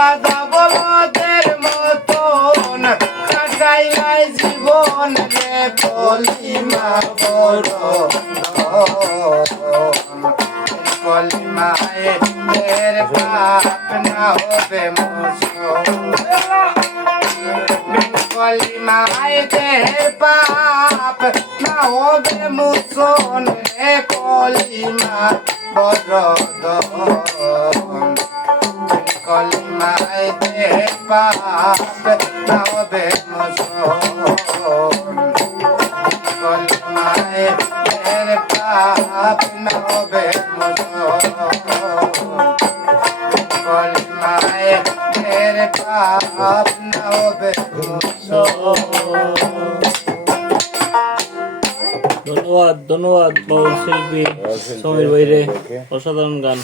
বাধা বলদের মতন কাটাইলাই জীবন রে কলিমা বড় কলিমায় তের পাপ না হবে কলিমায় তের পাপ না হবে মুসন রে কলিমা বড় দের পাপ না হবে মোচন কলিমায় দের পাপ না হবে মোচন পাপ না হবে ধন্যবাদ ধন্যবাদ বাউল শিল্পী। সমীর ভাইরে অসাধারণ গান।